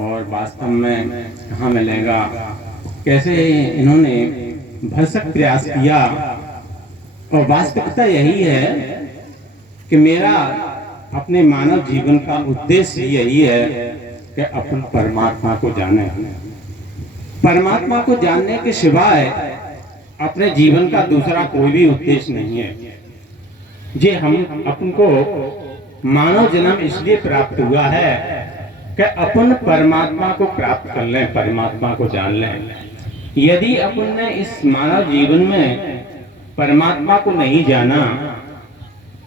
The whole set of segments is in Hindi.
और वास्तव में कहाँ मिलेगा। कैसे इन्होंने भरसक प्रयास किया और वास्तविकता यही है कि मेरा अपने मानव जीवन का उद्देश्य यही है कि अपन परमात्मा को जाने। परमात्मा को जानने के सिवाय अपने जीवन का दूसरा कोई भी उद्देश्य नहीं है। जे हम अपन को मानव जन्म इसलिए प्राप्त हुआ है कि अपन परमात्मा को प्राप्त कर लें, परमात्मा को जान लें। यदि अपन ने इस मानव जीवन में परमात्मा को नहीं जाना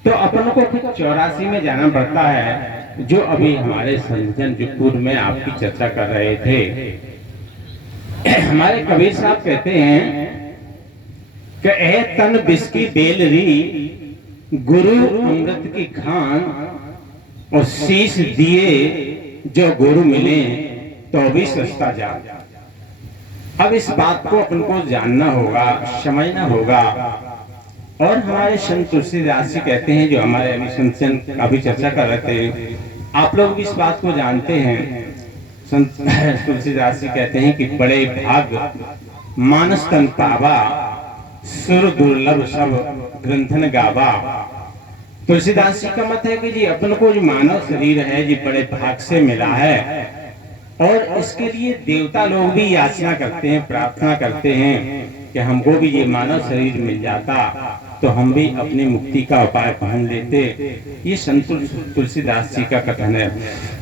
तो अपन को फिर 84 में जाना पड़ता है, जो अभी हमारे संजन जो पूर्व में आपकी चर्चा कर रहे थे। हमारे कबीर साहब कहते हैं कि ए तन बिस्की बेलरी गुरु अमृत की खान, और शीश दिए जो गुरु मिले तो भी सस्ता जा। अब इस बात को अपन को जानना होगा, समझना होगा। और हमारे संत तुलसीदास जी कहते हैं, जो हमारे अभी संत अभी चर्चा कर रहे थे, आप लोग भी इस बात को जानते हैं। संत तुलसीदास जी कहते हैं कि बड़े भाग मानस तन पावा, सुर दुर्लभ सब ग्रंथन गावा। तुलसीदास जी का मत है कि जी अपन को जो मानव शरीर है जी बड़े भाग से मिला है, और इसके लिए देवता लोग भी याचना करते हैं, प्रार्थना करते हैं कि हमको भी ये मानव शरीर मिल जाता तो हम भी अपनी मुक्ति का उपाय पहन लेते। ये संत तुलसीदास जी का कथन है।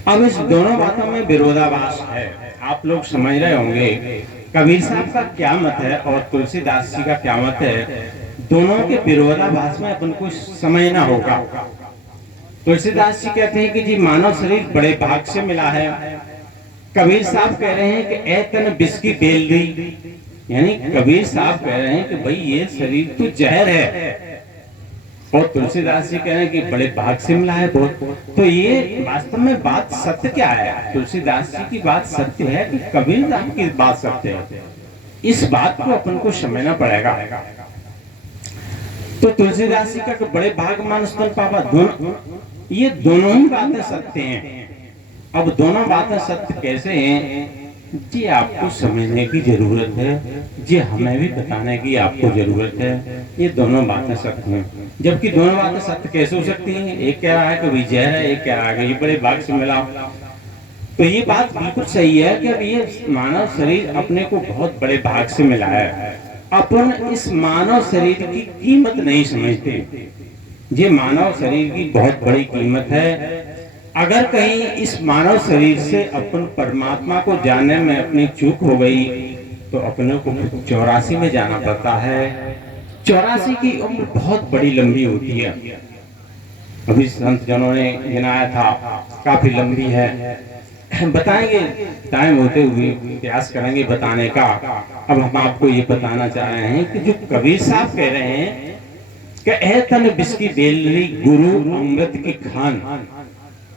अब इस दोनों बातों में विरोधाभास है, आप लोग समझ रहे होंगे। कबीर साहब का क्या मत है और तुलसीदास जी का क्या मत है, दोनों के विरोधाभास में अपन को समझना होगा। तुलसीदास जी कहते हैं कि जी मानव शरीर बड़े भाग से मिला है। कबीर साहब कह रहे हैं कि ए तन बिस्की बेल दी, यानी कबीर साहब कह रहे हैं कि भाई ये शरीर तो जहर है, और तुलसीदास जी कह रहे हैं कि बड़े भाग से मिला है बहुत। तो ये वास्तव में बात सत्य क्या है? तुलसीदास जी की बात सत्य है कि कबीर साहब की बात सत्य है? इस बात को अपन को समझना पड़ेगा। तो तुलसीदास जी का बड़े भाग मानस तन पावा, दोनों ये दोनों ही बातें सत्य हैं। अब दोनों बातें सत्य कैसे हैं जी आपको समझने की जरूरत है, जी हमें भी बताने की आपको जरूरत है। ये दोनों बातें सत्य हैं, जबकि दोनों बातें सत्य कैसे हो सकती हैं? एक कह रहा है कि जहर है, एक कह रहा है कि ये बड़े भाग से मिला। तो ये बात बिल्कुल सही है कि अब ये मानव शरीर अपने को बहुत बड़े भाग से मिला है। अपन इस मानव शरीर की कीमत नहीं समझते। ये मानव शरीर की बहुत बड़ी कीमत है। अगर कहीं इस मानव शरीर से अपन परमात्मा को जानने में अपनी चूक हो गई तो अपने को 84 में जाना पड़ता है। 84 की उम्र बहुत बड़ी लंबी होती है। अभी संत जनों ने गिनाया था, काफी लंबी है। बताएंगे टाइम होते हुए, प्रयास करेंगे बताने का। अब हम आपको ये बताना चाह रहे हैं कि जो कबीर साहब कह रहे हैं कि ए तन बिस्की बेलरी गुरु अमृत की खान,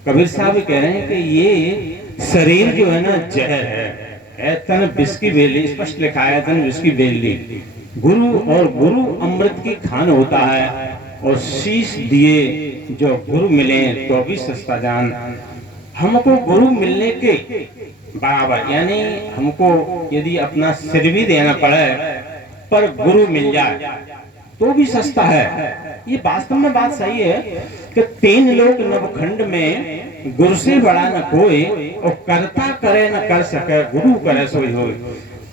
कबीर साहब कह रहे हैं कि ये शरीर जो है ना जहर है। तन बिस्की बेली, स्पष्ट लिखा है तन बिस्की बेली गुरु, और गुरु अमृत की खान होता है, और शीश दिए जो गुरु मिले तो भी सस्ता जान। हमको गुरु मिलने के बराबर, यानी हमको यदि अपना सिर भी देना पड़े पर गुरु मिल जाए तो भी सस्ता है। ये वास्तव में बात सही है कि 3 लोग नवखंड में गुरु से बड़ा न कोई, और करता करे न कर सके गुरु करे सोई होय।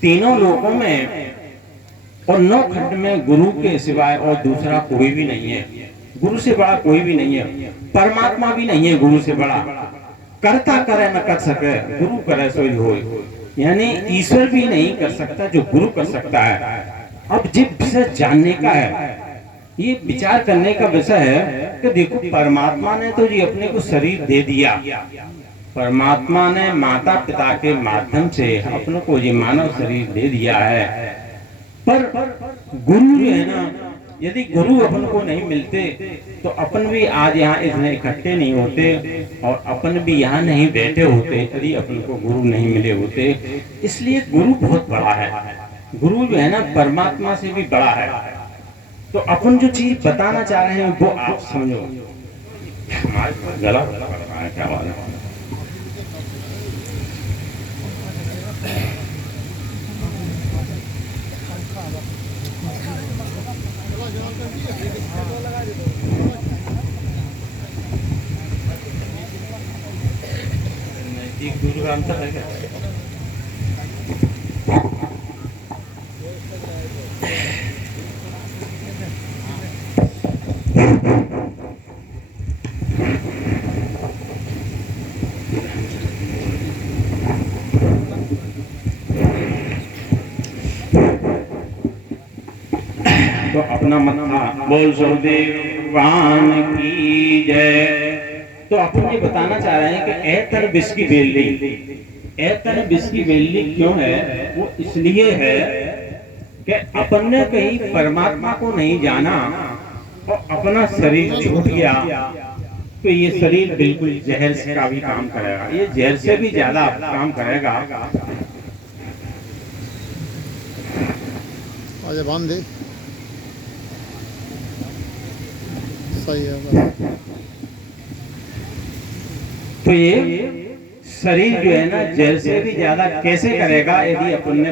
तीनों लोगों में और 9 खंड में गुरु के सिवाय और दूसरा कोई भी नहीं है। गुरु से बड़ा कोई भी नहीं है, परमात्मा भी नहीं है गुरु से बड़ा। करता करे न कर सके गुरु करे सोई होय, यानी ईश्वर भी नहीं कर सकता जो गुरु कर सकता है। अब जिस विषय जानने का है, ये विचार करने का विषय है कि देखो परमात्मा ने तो जी अपने को शरीर दे दिया। परमात्मा ने माता पिता के माध्यम से अपने को ये मानव शरीर दे दिया है। पर गुरु जो है ना, यदि गुरु अपन को नहीं मिलते तो अपन भी आज यहाँ इतने इकट्ठे नहीं होते, और अपन भी यहाँ नहीं बैठे होते यदि अपन को गुरु नहीं मिले होते। इसलिए गुरु बहुत बड़ा है। गुरु जो है ना परमात्मा से भी बड़ा है। तो अपन जो चीज बताना चाह रहे हैं वो आप समझो। हमारे गला क्या बात है? एक दूर का अंतर है क्या? तो अपना मत्था बोल सुखदेव भगवान की जय। तो अपन ये बताना चाह रहे हैं कि एतर विष की बेली, एतर विष की बेली क्यों है? वो इसलिए है कि अपन ने कहीं परमात्मा को नहीं जाना और अपना शरीर छूट गया, तो ये शरीर बिल्कुल जहर का भी काम करेगा, ये जहर से भी ज्यादा काम करेगा। आजा बांध दे, सही है बस। तो ये शरीर जो है ना जहर से भी ज्यादा कैसे करेगा? यदि अपन ने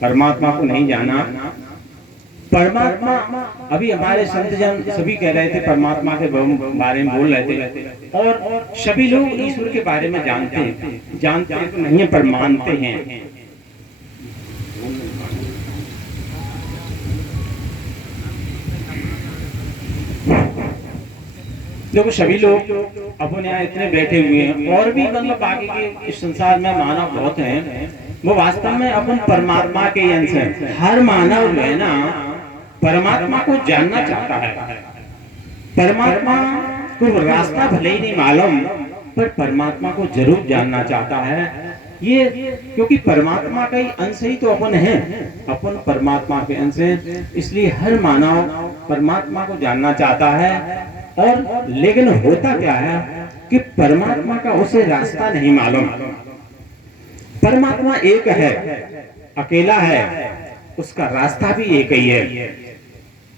परमात्मा को नहीं जाना। परमात्मा, अभी हमारे संत जन सभी कह रहे थे परमात्मा के बारे में बोल रहे थे, और सभी लोग ईश्वर के बारे में जानते तो नहीं है पर मानते हैं। देखो सभी लोग अपने यहाँ इतने बैठे हुए हैं, और भी मतलब बाकी के इस संसार में मानव बहुत हैं, वो वास्तव में अपन परमात्मा के अंश हैं। हर मानव जो है ना परमात्मा को जानना चाहता है, परमात्मा को रास्ता भले ही नहीं मालूम पर परमात्मा को जरूर जानना चाहता है। ये क्योंकि परमात्मा का ही अंश ही तो अपन है, अपन परमात्मा के अंश हैं, इसलिए हर मानव परमात्मा को जानना चाहता है। और लेकिन होता क्या है कि परमात्मा का उसे रास्ता नहीं मालूम। परमात्मा एक है, अकेला है, उसका रास्ता भी एक ही है।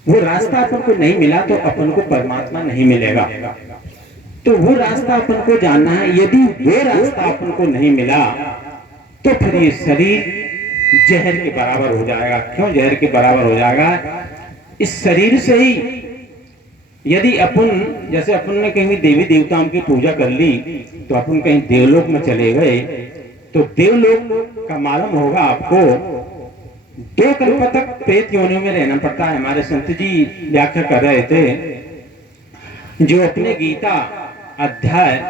वो रास्ता अपन को नहीं मिला तो अपन को परमात्मा नहीं मिलेगा। तो वो रास्ता अपन को जानना है। यदि वो रास्ता अपन को नहीं मिला तो फिर ये शरीर जहर के बराबर हो जाएगा। क्यों जहर के बराबर हो जाएगा? इस शरीर से ही यदि अपन, जैसे अपन ने कहीं देवी देवताओं की पूजा कर ली तो अपन कहीं देवलोक में चले गए, तो देवलोक का मालूम होगा आपको 2 कल्प तक प्रेत योनियों में रहना पड़ता है। हमारे संत जी व्याख्या कर रहे थे, जो अपने गीता अध्याय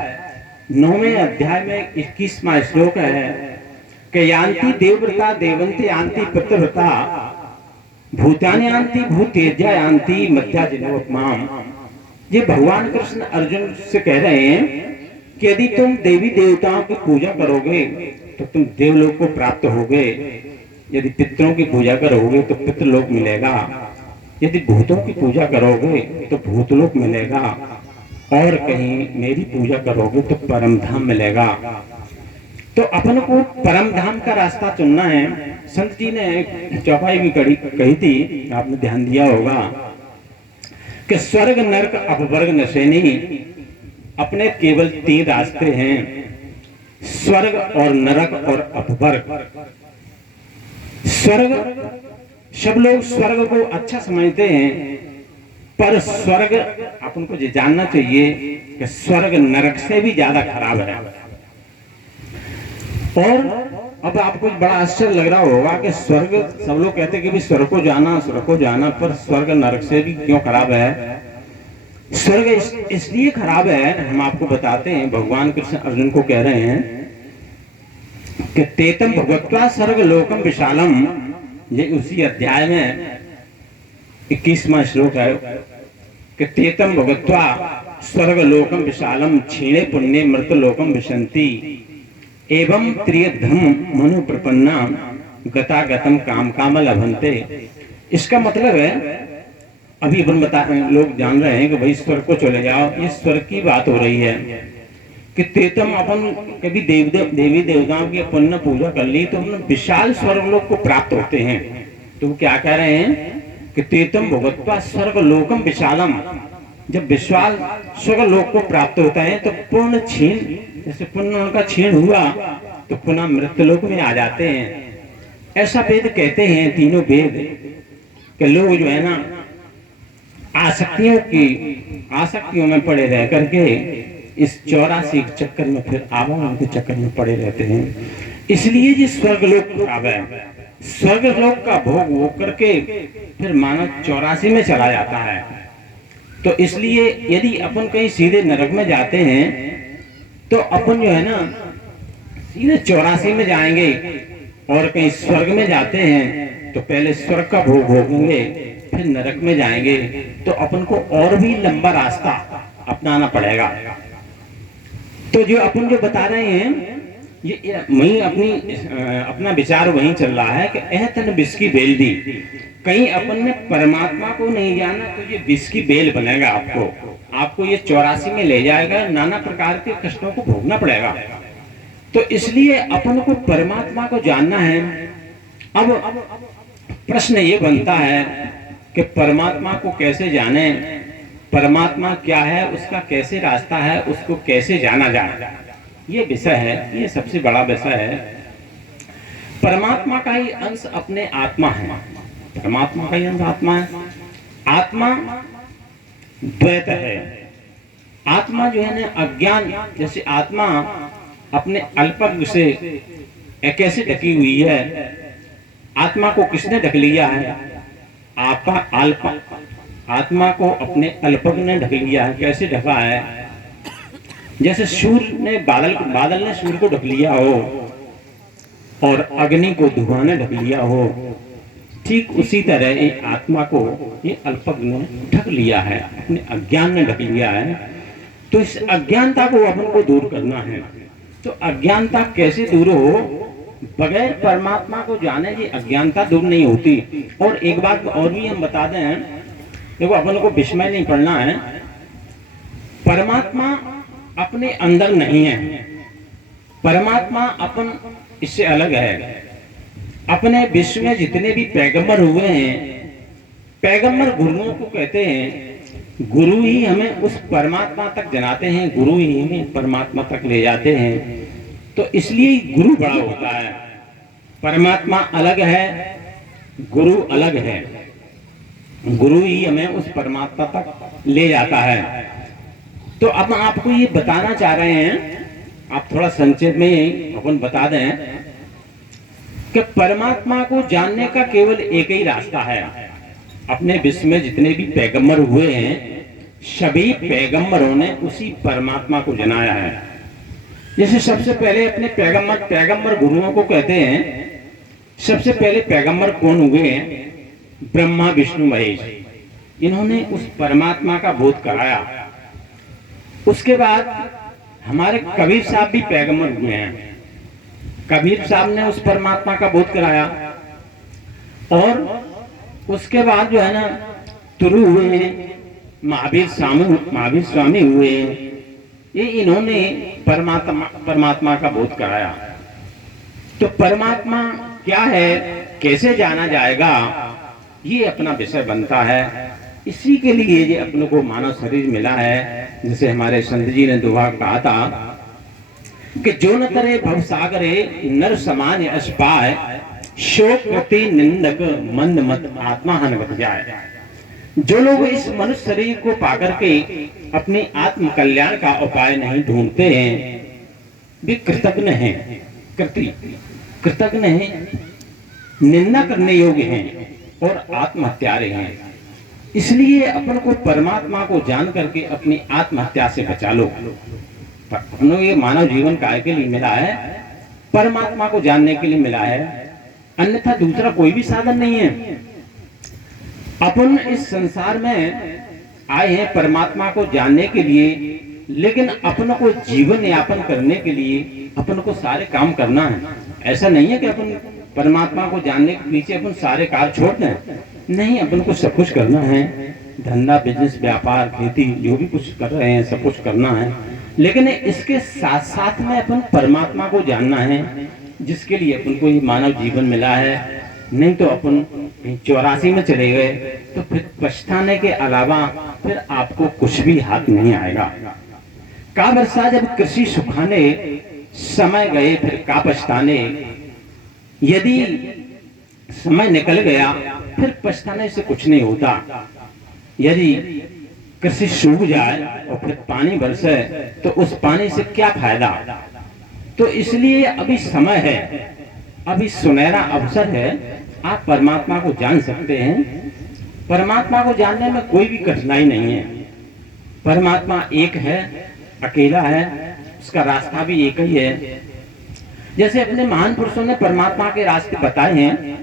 9वें अध्याय में 21वां श्लोक है कि यान्ति देवव्रता देवन्ति यान्ति पितृव्रता भूतानि यान्ति भूतेज्या यान्ति मध्या जिनोपमाम। ये भगवान कृष्ण अर्जुन से कह रहे हैं कि यदि तुम देवी देवताओं की पूजा करोगे तो तुम देवलोक को प्राप्त होगे, यदि पितरों की पूजा करोगे तो पितृलोक मिलेगा, यदि भूतों की पूजा करोगे तो भूतलोक मिलेगा, और कहीं मेरी पूजा करोगे तो परम धाम मिलेगा। तो अपन को परम धाम का रास्ता चुनना है। संत जी ने चौपाई भी कही थी, आपने ध्यान दिया होगा कि स्वर्ग नरक अपवर्ग नशेनी, अपने केवल 3 रास्ते हैं, स्वर्ग और नरक और अपवर्ग। स्वर्ग, सब लोग स्वर्ग को अच्छा समझते हैं, पर स्वर्ग अपन को ये जानना चाहिए कि स्वर्ग नरक से भी ज्यादा खराब है। और अब आपको बड़ा आश्चर्य लग रहा होगा कि स्वर्ग, सब लोग कहते हैं कि भी स्वर्ग को जाना, पर स्वर्ग नरक से भी क्यों खराब है? स्वर्ग इसलिए खराब है, हम आपको बताते हैं। भगवान कृष्ण अर्जुन को कह रहे हैं कि तेतम भगवत्वा स्वर्ग लोकम विशालम, ये उसी अध्याय में 21वां श्लोक है कि तेतम भगवत्वा स्वर्ग लोकम विशालम क्षीणे पुण्य मृत लोकम विशंति एवं त्रियधम मनु प्रपन्ना गतागतम काम काम लभंते। इसका मतलब है, अभी अपन लोग जान रहे हैं कि भाई स्वर्ग को चले जाओ, ये स्वर्ग की बात हो रही है कि तेतम, अपन कभी देवी देवताओं की अपन ने पूजा कर ली तो अपन विशाल स्वर्ग लोक को प्राप्त होते हैं। तो वो क्या कह रहे हैं कि तेतम भगवत्वा स्वर्ग लोकम विशालम, जब विशाल स्वर्ग लोक को प्राप्त होता है तो पूर्ण छीन, जैसे पुण्य उनका क्षीण हुआ तो पुनः मृत्युलोक में आ जाते हैं। ऐसा वेद कहते हैं, तीनों वेद, कि लोग जो है ना आसक्तियों में पड़े रह करके इस 84 के चक्कर में फिर आवागमन के चक्कर में पड़े रहते हैं। इसलिए जी स्वर्गलोक आवे, स्वर्गलोक का भोग वो करके फिर मानव 84 में चला जाता है। तो इसलिए यदि अपन कहीं सीधे नरक में जाते हैं तो अपन जो है ना सीधे 84 में जाएंगे, और कहीं स्वर्ग में जाते हैं तो पहले स्वर्ग का भोग भोगेंगे, फिर नरक में जाएंगे, तो अपन को और भी लंबा रास्ता अपनाना पड़ेगा। तो जो अपन जो बता रहे हैं ये वही अपना विचार वहीं चल रहा है कि एह तन विष की बेल दी। कहीं अपन ने परमात्मा को नहीं जाना तो ये विष की बेल बनेगा, आपको ये 84 में ले जाएगा, नाना प्रकार के कष्टों को भोगना पड़ेगा। तो इसलिए अपन को परमात्मा को जानना है। अब प्रश्न ये बनता है कि परमात्मा को कैसे जाने, परमात्मा क्या है, उसका कैसे रास्ता है, उसको कैसे जाना जाए, ये विषय है, ये सबसे बड़ा विषय है। परमात्मा का ही अंश अपने आत्मा है, परमात्मा का ही अंश आत्मा है। आत्मा द्वैत है। आत्मा जो है ना अज्ञान, जैसे आत्मा अपने अल्पज्ञ से कैसे ढकी हुई है, आत्मा को किसने ढक लिया है? आत्मा को अपने अल्पज्ञ ने ढक लिया है। कैसे ढका है? जैसे सूर्य ने बादल ने सूर्य को ढक लिया हो और अग्नि को धुआं ने ढक लिया हो, ठीक उसी तरह ये आत्मा को ये अल्पज्ञ ने ढक लिया है, अपने अज्ञान ने ढक लिया है। तो इस अज्ञानता को अपन को दूर करना है। तो अज्ञानता कैसे दूर हो? बगैर परमात्मा को जाने ये अज्ञानता दूर नहीं होती। और एक बात और भी हम बता दें, देखो अपन को विस्मय नहीं पड़ना है, परमात्मा अपने अंदर नहीं है, परमात्मा अपन इससे अलग है। अपने विश्व में जितने भी पैगंबर हुए हैं, पैगंबर गुरुओं को कहते हैं, गुरु ही हमें उस परमात्मा तक जनाते हैं, गुरु ही हमें परमात्मा तक ले जाते हैं। तो इसलिए गुरु बड़ा होता है। परमात्मा अलग है, गुरु अलग है, गुरु ही हमें उस परमात्मा तक ले जाता है। तो अब आपको ये बताना चाह रहे हैं, आप थोड़ा संक्षेप में अपन बता दें कि परमात्मा को जानने का केवल एक ही रास्ता है। अपने विश्व में जितने भी पैगंबर हुए हैं, सभी पैगंबरों ने उसी परमात्मा को जनाया है। जैसे सबसे पहले अपने पैगंबर गुरुओं को कहते हैं, सबसे पहले पैगंबर कौन हुए हैं? ब्रह्मा विष्णु महेश। इन्होंने उस परमात्मा का बोध कराया। उसके बाद हमारे कबीर साहब भी पैगंबर हुए हैं। कबीर साहब ने उस परमात्मा का बोध कराया। और उसके बाद जो है ना तुरु हुए हैं, महावीर स्वामी हुए हैं। ये इन्होंने परमात्मा का बोध कराया। तो परमात्मा क्या है, कैसे जाना जाएगा, ये अपना विषय बनता है। इसी के लिए ये अपनों को मानव शरीर मिला है। जैसे हमारे संत जी ने दोहा कहा था कि जो न तरे भवसागरे नर समान यश पाए, शोक कृति निंदक मंद मत आत्मा हन बच जाए। जो लोग इस मनुष्य शरीर को पाकर के अपने आत्म कल्याण का उपाय नहीं ढूंढते हैं, वे कृतज्ञ हैं, कृतज्ञ हैं, निंदा करने योग्य हैं और आत्महत्यारे हैं। इसलिए अपन को परमात्मा को जान करके अपनी आत्महत्या से बचा लो। अपनों ये मानव जीवन काय के लिए मिला है, परमात्मा को जानने के लिए मिला है, अन्यथा दूसरा कोई भी साधन नहीं है। अपन इस संसार में आए हैं परमात्मा को जानने के लिए, लेकिन अपन को जीवन यापन करने के लिए अपन को सारे काम करना है। ऐसा नहीं है कि अपन परमात्मा को जानने के पीछे अपन सारे कार्य छोड़ दें, नहीं, अपन को सब कुछ करना है। धंधा, बिजनेस, व्यापार, खेती, जो भी कुछ कर रहे हैं सब कुछ करना है, लेकिन इसके साथ साथ में अपन परमात्मा को जानना है, जिसके लिए अपन को ये मानव जीवन मिला है। नहीं तो अपन 84 में चले गए तो फिर पछताने के अलावा फिर आपको कुछ भी हाथ नहीं आएगा। का वर्षा जब कृषि सुखाने, समय गए फिर का पछताने। यदि समय निकल गया फिर पछताने से कुछ नहीं होता। यदि कृषि सूख जाए और फिर पानी बरसे तो उस पानी से क्या फायदा। तो इसलिए अभी समय है, अभी सुनहरा अवसर है, आप परमात्मा को जान सकते हैं। परमात्मा को जानने में कोई भी कठिनाई नहीं है। परमात्मा एक है, अकेला है, उसका रास्ता भी एक ही है। जैसे अपने महान पुरुषों ने परमात्मा के रास्ते बताए हैं,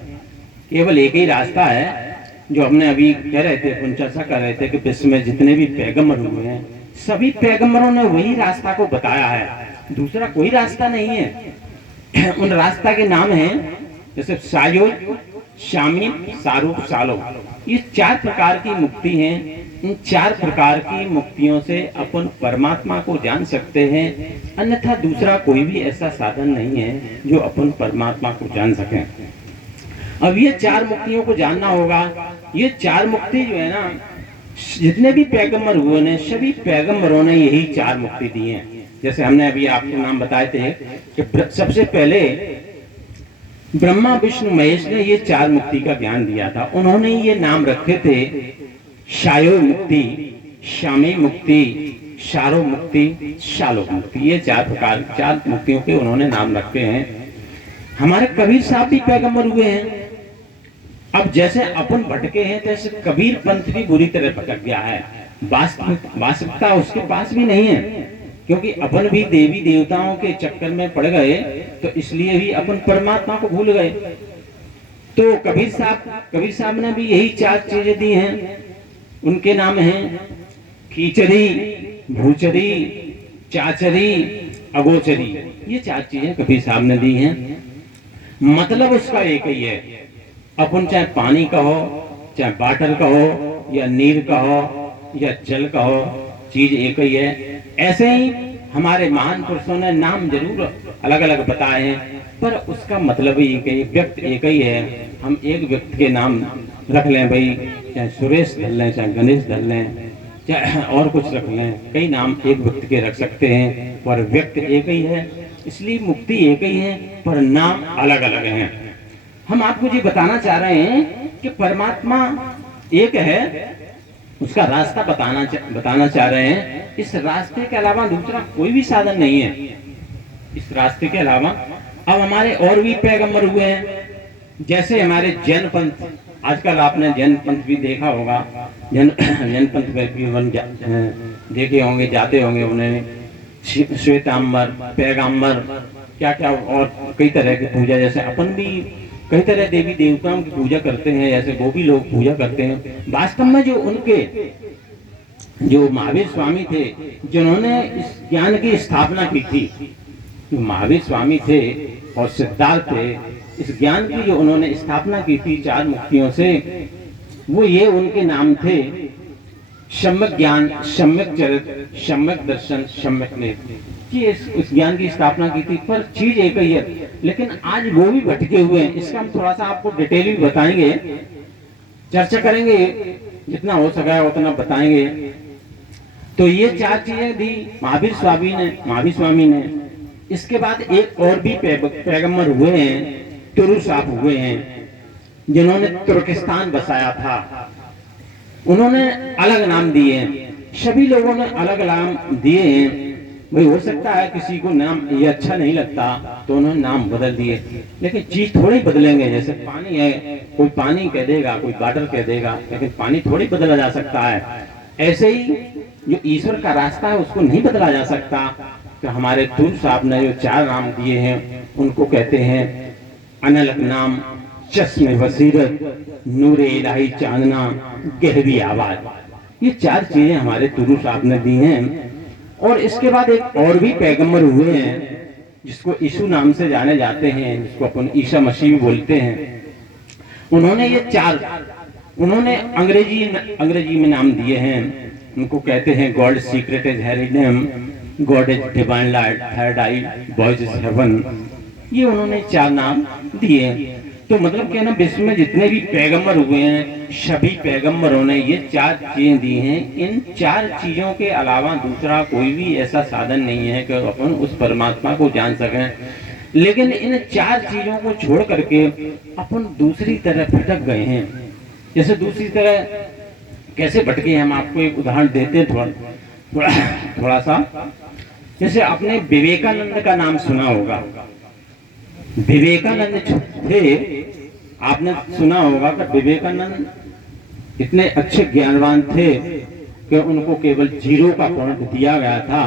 केवल एक ही रास्ता है, जो हमने अभी कह रहे थे, अपन चर्चा कर रहे थे कि विश्व में जितने भी पैगंबर हुए हैं, सभी पैगंबरों ने वही रास्ता को बताया है, दूसरा कोई रास्ता नहीं है। उन रास्ता के नाम हैं जैसे सायोज, शामी, सारूप, सालो। ये 4 प्रकार की मुक्ति हैं। इन 4 प्रकार की मुक्तियों से अपन परमात्मा को जान सकते हैं, अन्यथा दूसरा कोई भी ऐसा साधन नहीं है जो अपन परमात्मा को जान सकें। अब ये 4 मुक्तियों को जानना होगा। ये 4 मुक्ति जो है ना, जितने भी पैगंबर हुए ने, सभी पैगंबरों ने यही 4 मुक्ति दी हैं। जैसे हमने अभी आपको नाम बताए थे कि सबसे पहले ब्रह्मा विष्णु महेश ने ये 4 मुक्ति का ज्ञान दिया था। उन्होंने ये नाम रखे थे शायो मुक्ति, शामी मुक्ति, शारो मुक्ति, शालो मुक्ति। ये 4 प्रकार 4 मुक्तियों के उन्होंने नाम रखे हैं। हमारे कबीर साहब भी पैगंबर हुए हैं। अब जैसे अपन भटके हैं, तैसे कबीर पंथ भी बुरी तरह भटक गया है। वास्तविकता उसके पास भी नहीं है, क्योंकि अपन भी देवी देवताओं के चक्कर में पड़ गए, तो इसलिए भी अपन परमात्मा को भूल गए। तो कबीर साहब ने भी यही 4 चीजें दी हैं। उनके नाम हैं खीचरी, भूचरी, चाचरी, अगोचरी। ये 4 चीजें कबीर साहब ने दी हैं। मतलब उसका एक ही है, अपन चाहे पानी का हो, चाहे वाटर का हो, या नीर का हो, या जल का हो, चीज एक ही है। ऐसे ही हमारे महान पुरुषों ने नाम जरूर अलग अलग बताए हैं, पर उसका मतलब ही एक ही, व्यक्ति एक ही है। हम एक व्यक्ति के नाम रख लें भाई, चाहे सुरेश धर लें, चाहे गणेश धर लें, चाहे और कुछ रख लें, कई नाम एक व्यक्ति के रख सकते हैं, पर व्यक्ति एक ही है। इसलिए मुक्ति एक ही है, पर नाम अलग अलग हैं। हम आपको ये बताना चाह रहे हैं कि परमात्मा एक है, उसका रास्ता बताना चाह रहे हैं। इस रास्ते के अलावा दूसरा कोई भी साधन नहीं है। इस रास्ते के अलावा अब हमारे और भी पैगंबर हुए हैं। जैसे हमारे जैन पंथ, आजकल आपने जैन पंथ भी देखा होगा, जैन पंथ में भी देखे होंगे, जाते होंगे। उन्हें श्वेतांबर, पैगंबर, क्या क्या और कई तरह की पूजा, जैसे अपन भी कई तरह देवी देवताओं की पूजा करते हैं, ऐसे वो भी लोग पूजा करते हैं। वास्तव में जो उनके जो महावीर स्वामी थे, जिन्होंने इस ज्ञान की स्थापना की थी, जो महावीर स्वामी थे और सिद्धार्थ थे, इस ज्ञान की जो उन्होंने स्थापना की थी 4 मुक्तियों से, वो ये उनके नाम थे सम्यक ज्ञान, सम्यक चरित्र, सम्यक दर्शन, सम्यक नेत्र। ये उस ज्ञान की स्थापना की थी, पर चीज एक ही है। लेकिन आज वो भी भटके हुए हैं। इसका हम थोड़ा सा आपको डिटेल भी बताएंगे, चर्चा करेंगे, जितना हो सका उतना बताएंगे। तो ये 4 चीजें दी महावीर स्वामी ने। इसके बाद एक और भी पैगंबर हुए हैं, तुरु साहब हुए हैं, जिन्होंने तुर्किस्तान बसाया था। उन्होंने अलग नाम दिए हैं। सभी लोगों ने अलग नाम दिए हैं। भाई हो सकता है किसी को नाम ये अच्छा नहीं लगता तो उन्होंने नाम बदल दिए, लेकिन चीज थोड़ी बदलेंगे। जैसे पानी है, कोई पानी कह देगा, कोई वाटर कह देगा, लेकिन पानी थोड़ी बदला जा सकता है। ऐसे ही जो ईश्वर का रास्ता है उसको नहीं बदला जा सकता। तो हमारे तुर साहब ने जो 4 नाम दिए हैं, उनको कहते हैं अनलक नाम, चश्मे बसीरत, नूरे इलाही चांदना, गहरी आवाज। ये 4 चीजें हमारे तुरु साहब ने दी हैं। और इसके बाद एक और भी पैगंबर हुए हैं, जिसको यीशु नाम से जाने जाते हैं, जिसको अपन ईसा मसीह भी बोलते हैं। उन्होंने ये 4 उन्होंने अंग्रेजी में नाम दिए हैं। उनको कहते हैं God secret is heredom, God is divine light, third eye, voice is heaven. ये उन्होंने 4 नाम दिए। तो मतलब क्या ना, विश्व में जितने भी पैगंबर हुए हैं, सभी पैगंबरों ने ये 4 चीजें दी हैं। इन 4 चीजों के अलावा दूसरा कोई भी ऐसा साधन नहीं है कि अपन उस परमात्मा को जान सकें। लेकिन इन 4 चीजों को छोड़ करके अपन दूसरी तरफ भटक गए हैं। जैसे दूसरी तरह कैसे भटके हम आपको एक उदाहरण देते हैं थोड़ा सा। जैसे आपने विवेकानंद का नाम सुना होगा। विवेकानंद थे, आपने सुना होगा कि विवेकानंद इतने अच्छे ज्ञानवान थे कि उनको केवल 0 का पॉइंट दिया गया था,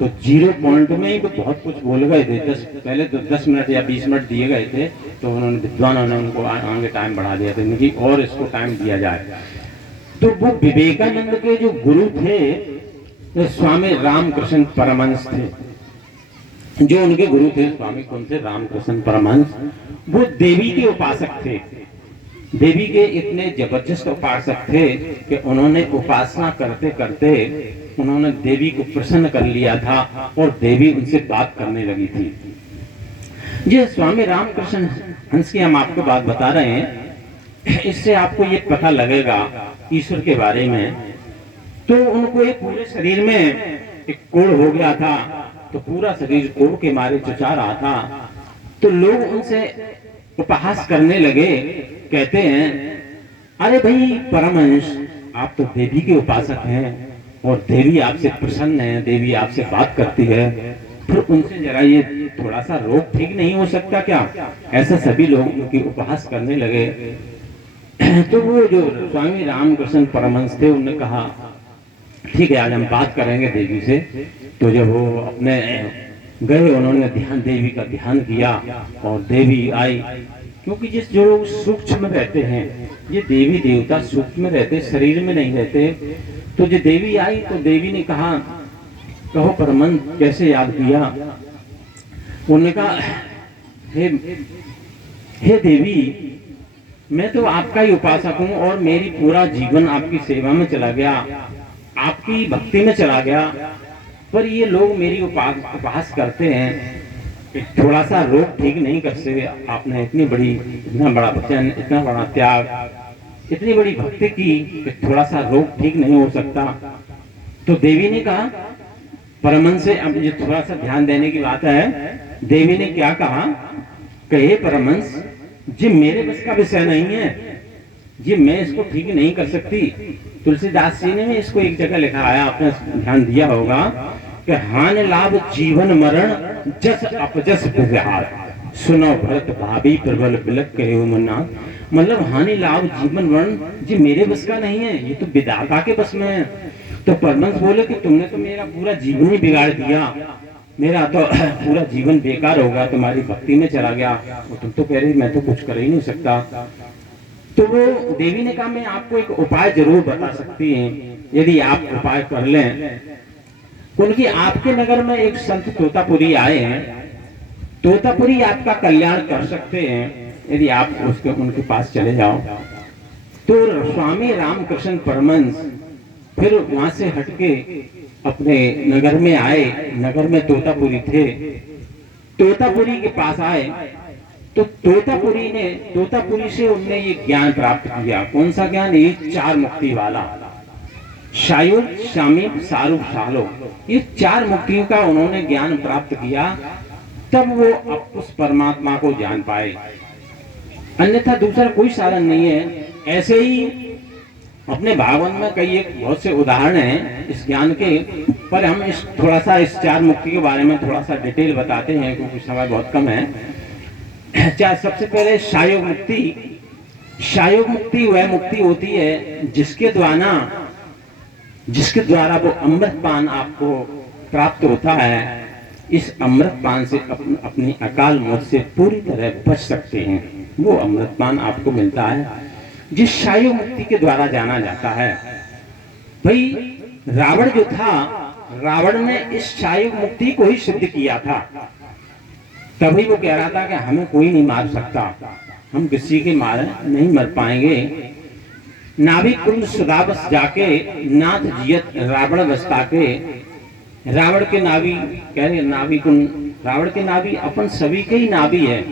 तो 0 पॉइंट में ही वो बहुत कुछ बोल गए थे। पहले तो 10 मिनट या 20 मिनट दिए गए थे, तो उन्होंने विद्वानों ने उनको आगे टाइम बढ़ा दिया था कि और इसको टाइम दिया जाए। तो वो विवेकानंद के जो गुरु थे स्वामी रामकृष्ण परमहंस थे। जो उनके गुरु थे स्वामी कौन थे? रामकृष्ण परमहंस। वो देवी के उपासक थे। देवी के इतने जबरदस्त उपासक थे कि उन्होंने उपासना करते करते उन्होंने देवी को प्रसन्न कर लिया था और देवी उनसे बात करने लगी थी। ये स्वामी रामकृष्ण हंस की हम आपको बात बता रहे हैं, इससे आपको ये पता लगेगा ईश्वर के बारे में। तो उनको एक पूरे शरीर में एक कोढ़ हो गया था, तो पूरा शरीर कोढ़ के मारे चुचा रहा था। तो लोग उनसे उपहास करने लगे, कहते हैं अरे भाई परमहंस, आप तो देवी के उपासक हैं और देवी आपसे प्रसन्न है, देवी आपसे बात करती है, फिर उनसे जरा ये थोड़ा सा रोग ठीक नहीं हो सकता क्या? ऐसा सभी लोग उनकी उपहास करने लगे। तो वो जो स्वामी रामकृष्ण परमहंस थे उन्होंने कहा ठीक है, आज हम बात करेंगे देवी से। तो जब वो अपने गए, उन्होंने ध्यान देवी का ध्यान किया और देवी आई। क्योंकि जिस जो लोग सूक्ष्म में रहते हैं, ये देवी देवता सूक्ष्म में रहते, शरीर में नहीं रहते। तो जो देवी आई तो देवी ने कहा कहो परमहंस कैसे याद किया? उन्होंने कहा हे देवी, मैं तो आपका ही उपासक हूँ और मेरी पूरा जीवन आपकी सेवा में चला गया, आपकी भक्ति में चला गया, पर ये लोग मेरी उपहास करते हैं, थोड़ा सा रोग ठीक नहीं कर सके। आपने इतना बड़ा वचन, इतना बड़ा त्याग, इतनी बड़ी भक्ति की कि थोड़ा सा रोग ठीक नहीं हो सकता। तो देवी ने कहा परमहंस से, अब ये थोड़ा सा ध्यान देने की बात है, देवी ने क्या कहा कहे परमहंस जी मेरे बस का विषय नहीं है, जी मैं इसको ठीक नहीं कर सकती। तुलसीदास जी ने भी इसको एक जगह लिखा है, आपने ध्यान दिया होगा कि हानि लाभ जीवन मरण जस अपजस व्यवहार, सुनो भरत भाभी प्रबल बिलक कहे मन्ना। मतलब हानि लाभ जीवन मरण जी मेरे बस का नहीं है, ये तो विधाता के बस में है। तो परमहंस बोले कि तुमने तो मेरा पूरा जीवन ही बिगाड़ दिया, मेरा तो पूरा जीवन बेकार होगा, तुम्हारी भक्ति में चला गया, तुम तो कह रही मैं तो कुछ कर ही नहीं सकता। तो वो देवी ने कहा मैं आपको एक उपाय जरूर बता सकती हैं, यदि आप उपाय कर लें। उनकी आपके नगर में एक संत तोतापुरी आए हैं, तोतापुरी आपका कल्याण कर सकते हैं यदि आप उनके पास चले जाओ। तो स्वामी रामकृष्ण परमहंस फिर वहां से हटके अपने नगर में आए। नगर में तोतापुरी थे, तोतापुरी के पास आए तो तोतापुरी से उनने ये ज्ञान प्राप्त किया। कौन सा ज्ञान? ये 4 मुक्ति वाला, शायुर शामीम सारूप सालो, ये 4 मुक्तियों का उन्होंने ज्ञान प्राप्त किया। तब वो अब उस परमात्मा को जान पाए, अन्यथा दूसरा कोई साधन नहीं है। ऐसे ही अपने भागवत में कई एक बहुत से उदाहरण हैं इस ज्ञान के, पर हम थोड़ा सा इस 4 मुक्ति के बारे में थोड़ा सा डिटेल बताते हैं क्योंकि समय बहुत कम है। सबसे पहले शायोग मुक्ति। शायोग मुक्ति वह मुक्ति होती है जिसके द्वारा वो अमृतपान आपको प्राप्त होता है। इस अमृतपान से अपनी अकाल मौत से पूरी तरह बच सकते हैं। वो अमृतपान आपको मिलता है जिस शायोग मुक्ति के द्वारा जाना जाता है। भाई रावण जो था, रावण ने इस शायोग मुक्ति को ही सिद्ध किया था। तभी वो कह रहा था कि हमें कोई नहीं मार सकता, हम किसी के मारे नहीं मर पाएंगे। नाभि कुंड सुदाबस जाके नाथ जियत रावण बसता के। रावण के नाभि कह रहे नाभि कुंड, रावण के नाभि अपन सभी के ही नाभि है।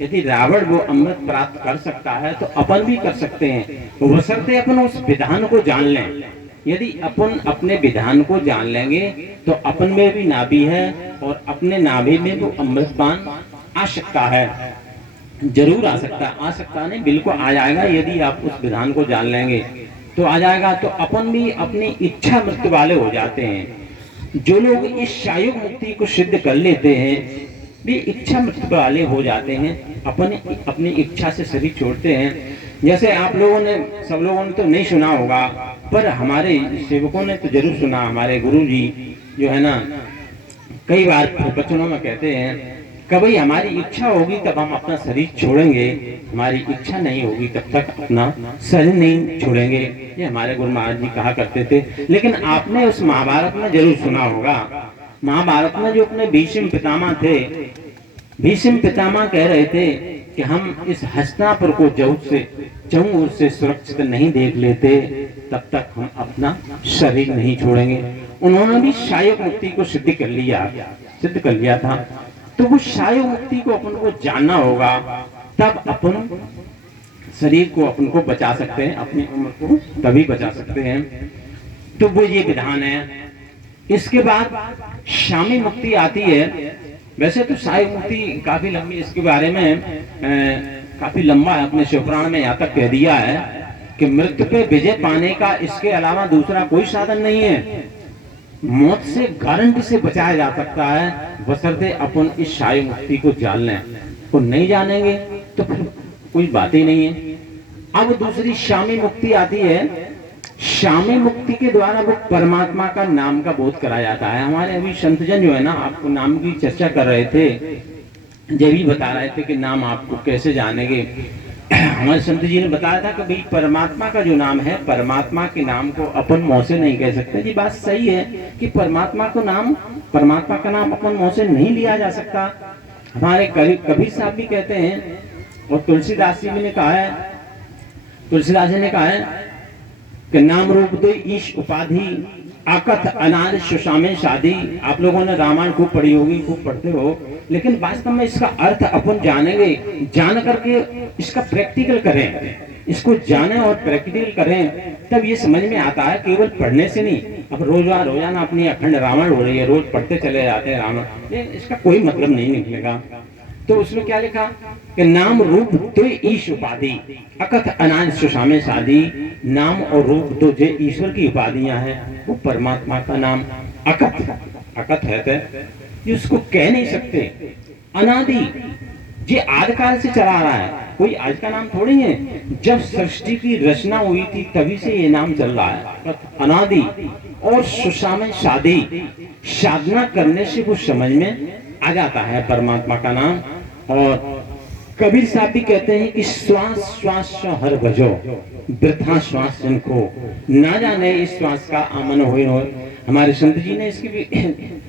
यदि रावण वो अमृत प्राप्त कर सकता है तो अपन भी कर सकते हैं, बशर्ते अपन उस विधान को जान लें। यदि अपन अपने विधान को जान लेंगे तो अपन में भी नाभि है और अपने नाभि में वो अमृतपान आ सकता है, जरूर आ सकता है। आ सकता नहीं, बिल्कुल आ जाएगा यदि आप उस विधान को जान लेंगे। तो आ जाएगा, तो अपन भी अपनी इच्छा मृत्यु वाले हो जाते हैं। जो लोग इस शायोग मुक्ति को सिद्ध कर लेते हैं भी इच्छा मृत्यु वाले हो जाते हैं, अपनी इच्छा से शरीर छोड़ते हैं। जैसे आप लोगों ने, सब लोगों ने तो नहीं सुना होगा, पर हमारे सेवकों ने तो जरूर सुना। हमारे गुरु जी जो है ना, कई बार वचनों में कहते हैं कि भाई हमारी इच्छा होगी तब हम अपना शरीर छोड़ेंगे, हमारी इच्छा नहीं होगी तब तक अपना शरीर नहीं छोड़ेंगे। ये हमारे गुरु महाराज जी कहा करते थे। लेकिन आपने उस महाभारत में जरूर सुना होगा, महाभारत में जो अपने भीष्म पितामह थे, भीष्म पितामह कह रहे थे कि हम इस हस्तिनापुर को चहुं ओर से सुरक्षित नहीं देख लेते तब तक हम अपना शरीर नहीं छोड़ेंगे। उन्होंने भी शायोग मुक्ति को सिद्ध कर लिया था। तो वो शायोग मुक्ति को अपन को जानना होगा, तब अपन शरीर को अपन को बचा सकते हैं, अपनी उम्र को तभी बचा सकते हैं। तो वो ये विधान है। इसके बाद शामी मुक्ति आती है। वैसे तो शायोग मुक्ति काफी लंबी, इसके बारे में काफी लंबा है, अपने शिवपुराण में यहाँ तक कह दिया है कि मृत्यु पे विजय पाने का इसके अलावा दूसरा कोई साधन नहीं है। मौत से गारंटी से बचाया जा सकता है, बशर्ते अपन इस शायोग मुक्ति को जान लें। को नहीं जानेंगे तो फिर कोई बात ही नहीं है। अब दूसरी शामी मुक्ति आती है। शामी मुक्ति के द्वारा वो परमात्मा का नाम का बोध कराया जाता है। हमारे अभी संतजन जो है ना, आपको नाम की चर्चा कर रहे थे, जब भी बता रहे थे कि नाम आपको कैसे जानेंगे। हमारे संत जी ने बताया था कि भाई परमात्मा का जो नाम है, परमात्मा के नाम को अपन मुंह से नहीं कह सकते। जी बात सही है कि परमात्मा का नाम अपन मुंह से नहीं लिया जा सकता। हमारे कबीर साहब भी कहते हैं, और तुलसीदास जी ने कहा है, तुलसीदास जी ने कहा है कि नाम रूप दो ईश उपाधि, आकथ अनाद सुशामे शादी। आप लोगों ने रामायण खूब पढ़ी होगी, खूब पढ़ते हो, लेकिन वास्तव में इसका अर्थ अपन जानेंगे, जान करके इसका प्रैक्टिकल करें, इसको जाने और प्रैक्टिकल करें, तब ये समझ में आता है। केवल पढ़ने से नहीं। अब रोजाना अपनी अखंड रामायण हो रही है, रोज पढ़ते चले जाते हैं रामायण, इसका कोई मतलब नहीं निकलेगा। तो उसमें क्या लिखा कि नाम रूप दो ईश उपाधि, अकथ अनाद सुशामे शादी। नाम और रूप दो जो ईश्वर की उपाधियां हैं, वो परमात्मा का नाम अकथ है, ये उसको कह नहीं सकते। अनादि, ये आदिकाल से चला आ रहा है, कोई आज का नाम थोड़ी है। जब सृष्टि की रचना हुई थी तभी से ये नाम चल रहा है, अनादि। और सुशामे शादी, साधना करने से वो समझ में आ जाता है परमात्मा का नाम। और कबीर साहब भी कहते हैं कि श्वास श्वास हर भजो, वृथा श्वास जिनको ना जाने इस श्वास का आमन हो। हमारे संत जी ने इसकी भी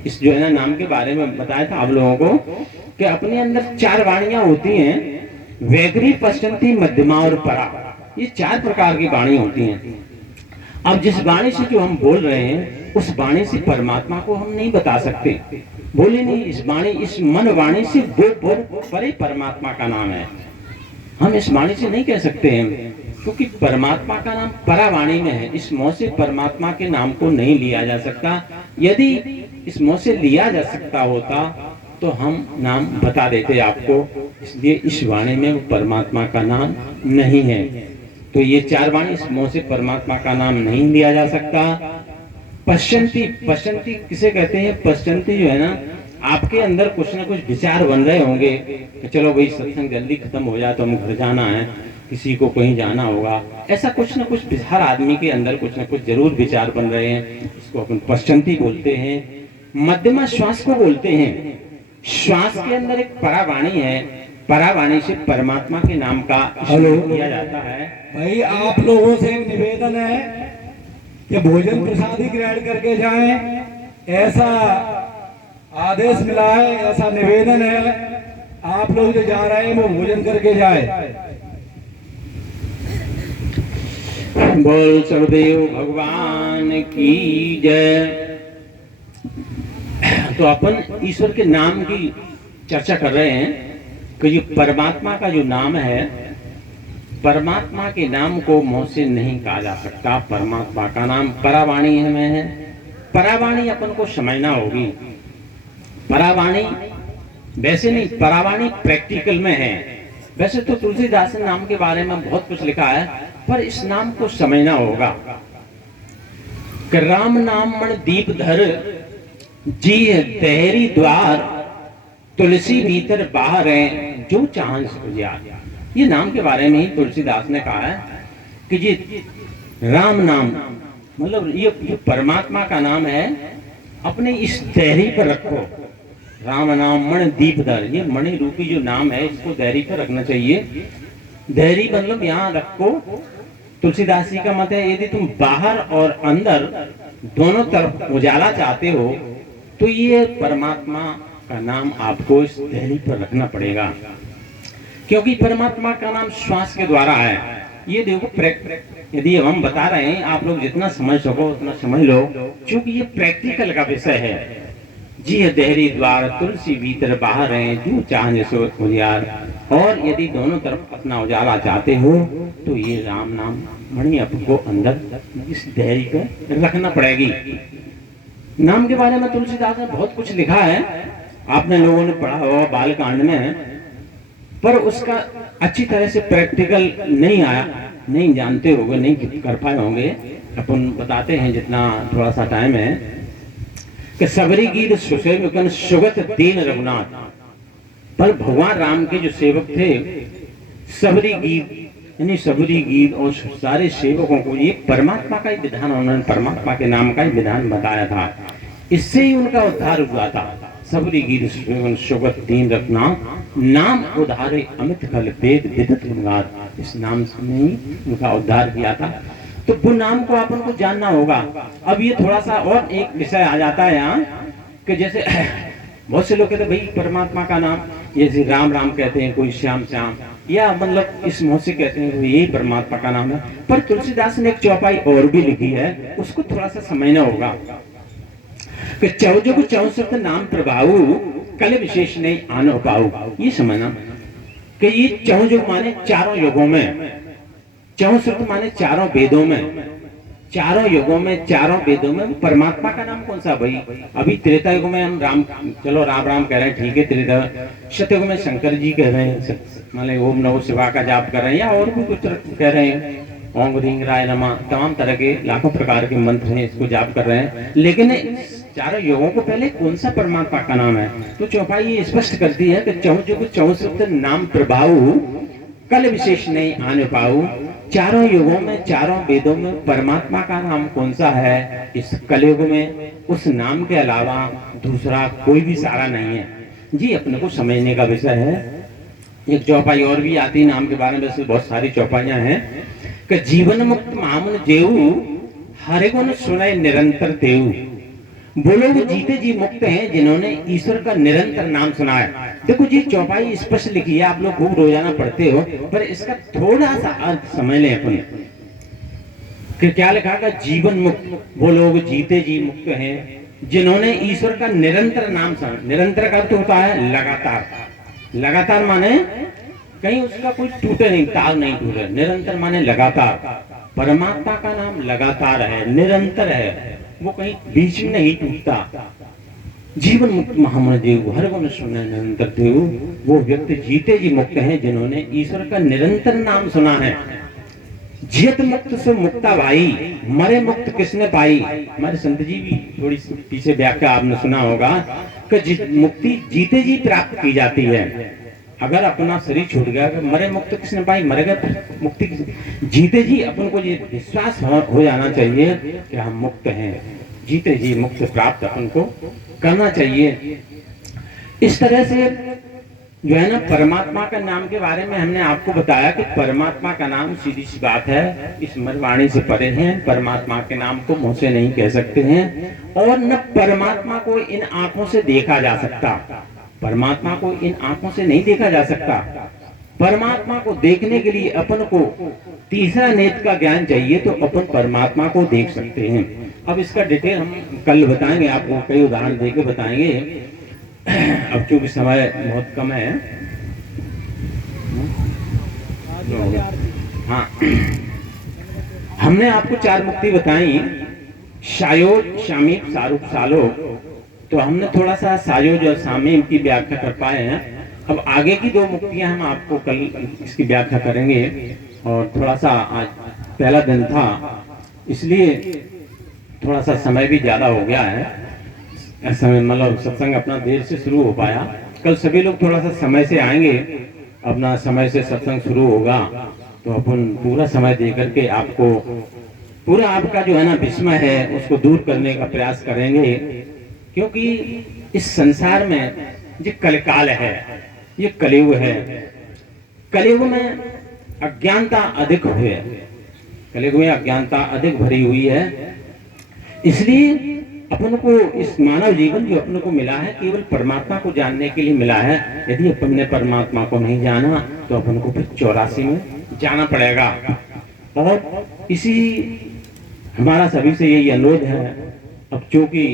इस जो है ना नाम के बारे में बताया था आप लोगों को कि अपने अंदर 4 वाणियां होती हैं, वैगरी, पश्चंती, मध्यमा और परा। ये 4 प्रकार की वाणी होती हैं। अब जिस वाणी से जो हम बोल रहे हैं, उस वाणी से परमात्मा को हम नहीं बता सकते, बोले नहीं। इस वाणी, इस मन वाणी से वो परे परमात्मा का नाम है, हम इस वाणी से नहीं कह सकते हैं, क्योंकि परमात्मा का नाम परावाणी में है। इस मुंह से परमात्मा के नाम को नहीं लिया जा सकता। यदि इस मुंह से लिया जा सकता होता तो हम नाम बता देते आपको, इसलिए इस वाणी में परमात्मा का नाम नहीं है। तो ये 4 वाणी, इस मुंह से परमात्मा का नाम नहीं लिया जा सकता। पश्चंती, पश्चंती किसे कहते हैं? पश्चंती जो है ना, आपके अंदर कुछ ना कुछ विचार बन रहे होंगे कि चलो भाई सत्संग जल्दी खत्म हो जाए तो हम घर जाना है, किसी को कहीं जाना होगा, ऐसा कुछ ना कुछ हर आदमी के अंदर कुछ ना कुछ जरूर विचार बन रहे हैं, इसको अपन पश्चंती बोलते हैं। मध्यमा श्वास को बोलते हैं। श्वास के अंदर एक परावाणी है, परावाणी से परमात्मा के नाम का स्मरण किया जाता है। भाई आप लोगों से एक निवेदन है कि भोजन प्रसादी ग्रहण करके जाएं, ऐसा आदेश मिला है, ऐसा निवेदन है। आप लोग जो जा रहे हैं वो भोजन करके जाए। बोल सर्वदेव भगवान की जय। तो अपन ईश्वर के नाम की चर्चा कर रहे हैं कि ये परमात्मा का जो नाम है, परमात्मा के नाम को मुंह से नहीं कहा जा सकता। परमात्मा का नाम परावाणी में है। परावाणी अपन को समझना होगी। परावाणी वैसे नहीं, परावाणी प्रैक्टिकल में है। वैसे तो तुलसीदास नाम के बारे में बहुत कुछ लिखा है, पर इस नाम को समझना होगा कि राम नाम मण दीप धर जी देहरी द्वार तुलसी भीतर बाहर है जो चांस उजियार। ये नाम के बारे में ही तुलसीदास ने कहा है कि जी राम नाम मतलब ये परमात्मा का नाम है, अपने इस देहरी पर रखो। राम नाम मण दीप धर, ये मणि रूपी जो नाम है इसको देहरी पर रखना चाहिए। देहरी मतलब यहाँ रखो। तुलसीदास जी का मत है यदि तुम बाहर और अंदर दोनों तरफ उजाला चाहते हो तो ये परमात्मा का नाम आपको इस देहरी पर रखना पड़ेगा, क्योंकि परमात्मा का नाम श्वास के द्वारा है। ये देखो यदि हम बता रहे हैं आप लोग जितना समझ सको उतना समझ लो, क्योंकि ये प्रैक्टिकल का विषय है। जी देहरी द्वार तुलसी भीतर बाहर है जो चाहे सो उजियार। और यदि दोनों तरफ अपना उजाला चाहते हो तो ये राम नाम मणि आपको अंदर इस देहरी पर रखना पड़ेगी। नाम के बारे में तुलसीदास ने बहुत कुछ लिखा है, आपने लोगों ने पढ़ा होगा बाल कांड में, पर उसका अच्छी तरह से प्रैक्टिकल नहीं आया, नहीं जानते होंगे, नहीं कर पाए होंगे। अपन बताते हैं जितना थोड़ा सा टाइम है कि सबरी गीत सुसेवकन सुगत दीन रघुनाथ। पर भगवान राम के जो सेवक थे सबरी गीत यानी सबरी गीत और सारे सेवकों को ये परमात्मा का ही विधान, उन्होंने परमात्मा के नाम का ही विधान बताया था, इससे ही उनका उद्धार हुआ था। सबरी गीत सुगत दीन रघुनाथ नाम उद्धारे अमित फल वेद विदित गुणगार। इस नाम से ही उनका उद्धार किया था। तो वो नाम को अपन को जानना होगा। अब ये थोड़ा सा और एक विषय आ जाता है यहाँ कि जैसे बहुत से लोग कहते हैं भाई परमात्मा का नाम जैसे राम राम कहते हैं, कोई श्याम श्याम, या मतलब इस मुंह से कहते हैं यही परमात्मा का नाम है। पर तुलसीदास ने एक चौपाई और भी लिखी है, उसको थोड़ा सा समझना होगा कि चौजुग चौसठ नाम प्रभाऊ कल विशेष नहीं आनो पाऊ। ये समझना कि ये चौजुग माने चारों युगों में, 64 माने चारों वेदों में, चारों युगों में, चारों वेदों में परमात्मा का नाम कौन सा भाई? अभी त्रेता युग में हम राम, चलो राम राम कह रहे हैं, ठीक है। त्रेता सतयुग में शंकर जी कह रहे हैं, मतलब ओम नमो शिवाय का जाप कर रहे हैं, या और भी कुछ कह रहे हैं, ओम ह्रीं राय नमः, तमाम तरह के लाखों प्रकार के मंत्र हैं, इसको जाप कर रहे हैं। लेकिन चारों युगों को पहले कौन सा परमात्मा का नाम है? तो चौपाई ये स्पष्ट करती है कि चौजुग चौसठ नाम प्रभाऊ कल विशेष नहीं आने पाऊ। चारों युगों में, चारों वेदों में परमात्मा का नाम कौन सा है? इस कलयुग में उस नाम के अलावा दूसरा कोई भी सहारा नहीं है। जी अपने को समझने का विषय है। एक चौपाई और भी आती है नाम के बारे में, वैसे बहुत सारी चौपाइयां हैं कि जीवन मुक्त मामन जेऊ हरे गुण सुनाए निरंतर देऊ। वो लोग जीते जी मुक्त हैं जिन्होंने ईश्वर का निरंतर नाम सुना है। देखो जी चौपाई स्पष्ट लिखी है, आप लोग खूब रोजाना पढ़ते हो, पर इसका थोड़ा सा अर्थ समझ लें अपन कि क्या लिखा है? जीवन मुक्त वो लोग जीते जी मुक्त हैं जिन्होंने ईश्वर का निरंतर नाम सुना। निरंतर का अर्थ होता है लगातार। लगातार माने कहीं उसका कोई टूटे नहीं, तार नहीं टूटे। निरंतर माने लगातार। परमात्मा का नाम लगातार है, निरंतर है, वो कहीं बीच में नहीं टूटता। जीवन मुक्त महामन देव हर गुण सुने निरंतर देव। वो व्यक्ति जीते जी मुक्त हैं जिन्होंने ईश्वर का निरंतर नाम सुना है। जियत मुक्त से मुक्ता भाई, मरे मुक्त किसने पाई? हमारे संत जी भी थोड़ी पीछे व्याख्या आपने सुना होगा कि मुक्ति जीते जी प्राप्त की जाती है। अगर अपना शरीर छूट गया, मरे मुक्त किसने पाई? मर गए मुक्ति जीते जी अपन को ये विश्वास हो जाना चाहिए कि हम मुक्त हैं। जीते जी मुक्त प्राप्त अपन को करना चाहिए। इस तरह से जो है ना परमात्मा का नाम के बारे में हमने आपको बताया कि परमात्मा का नाम सीधी सी बात है, इस मरवाणी से परे हैं। परमात्मा के नाम को मुंह से नहीं कह सकते हैं, और न परमात्मा को इन आंखों से देखा जा सकता। परमात्मा को इन आंखों से नहीं देखा जा सकता। परमात्मा को देखने के लिए अपन को तीसरा नेत्र का ज्ञान चाहिए, तो अपन परमात्मा को देख सकते हैं। अब इसका डिटेल हम कल बताएंगे, आपको कई उदाहरण देके बताएंगे। अब चूंकि समय बहुत कम है, हाँ हमने आपको 4 मुक्ति बताई, सायोज, शामीम, सारूप, सालोक। तो हमने थोड़ा सा सायोज और शामीम की व्याख्या कर पाए हैं। अब आगे की 2 मुक्तियां हम आपको कल इसकी व्याख्या करेंगे, और थोड़ा सा आज पहला दिन था, इसलिए थोड़ा सा समय भी ज़्यादा हो गया है। ऐसा मतलब सत्संग अपना देर से शुरू हो पाया। कल सभी लोग थोड़ा सा समय से आएंगे, अपना समय से सत्संग शुरू होगा तो अपन पूरा समय दे करके आपको पूरा आपका जो है ना विस्मय है उसको दूर करने का प्रयास करेंगे। क्योंकि इस संसार में ये कलकाल है, ये कलयुग है। कलयुग में अज्ञानता अधिक हुई है, कलयुग में अज्ञानता अधिक भरी हुई है। इसलिए अपन को इस मानव जीवन जो अपन को मिला है केवल परमात्मा को जानने के लिए मिला है। यदि अपन ने परमात्मा को नहीं जाना तो अपन को फिर 84 में जाना पड़ेगा। और इसी हमारा सभी से यही अनुरोध है। अब चूंकि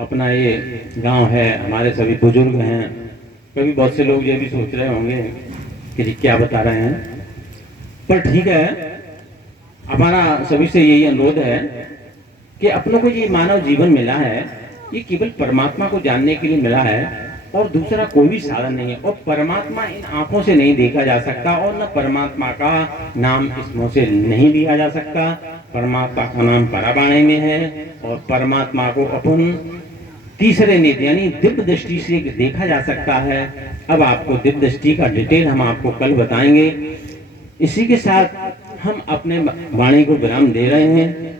अपना ये गांव है, हमारे सभी बुजुर्ग हैं, कभी बहुत से लोग ये भी सोच रहे होंगे कि जी क्या बता रहे हैं, पर ठीक है, हमारा सभी से यही अनुरोध है कि अपनों को ये मानव जीवन मिला है ये केवल परमात्मा को जानने के लिए मिला है और दूसरा कोई भी साधन नहीं है। और परमात्मा इन आंखों से नहीं देखा जा सकता और न परमात्मा का नाम इस मुंह से नहीं लिया जा सकता। परमात्मा का नाम पराबाणे में है और परमात्मा को अपन तीसरे नेत्र यानी दिव्य दृष्टि से देखा जा सकता है। अब आपको दिव्य दृष्टि का डिटेल हम आपको कल बताएंगे। इसी के साथ हम अपने वाणी को विराम दे रहे हैं।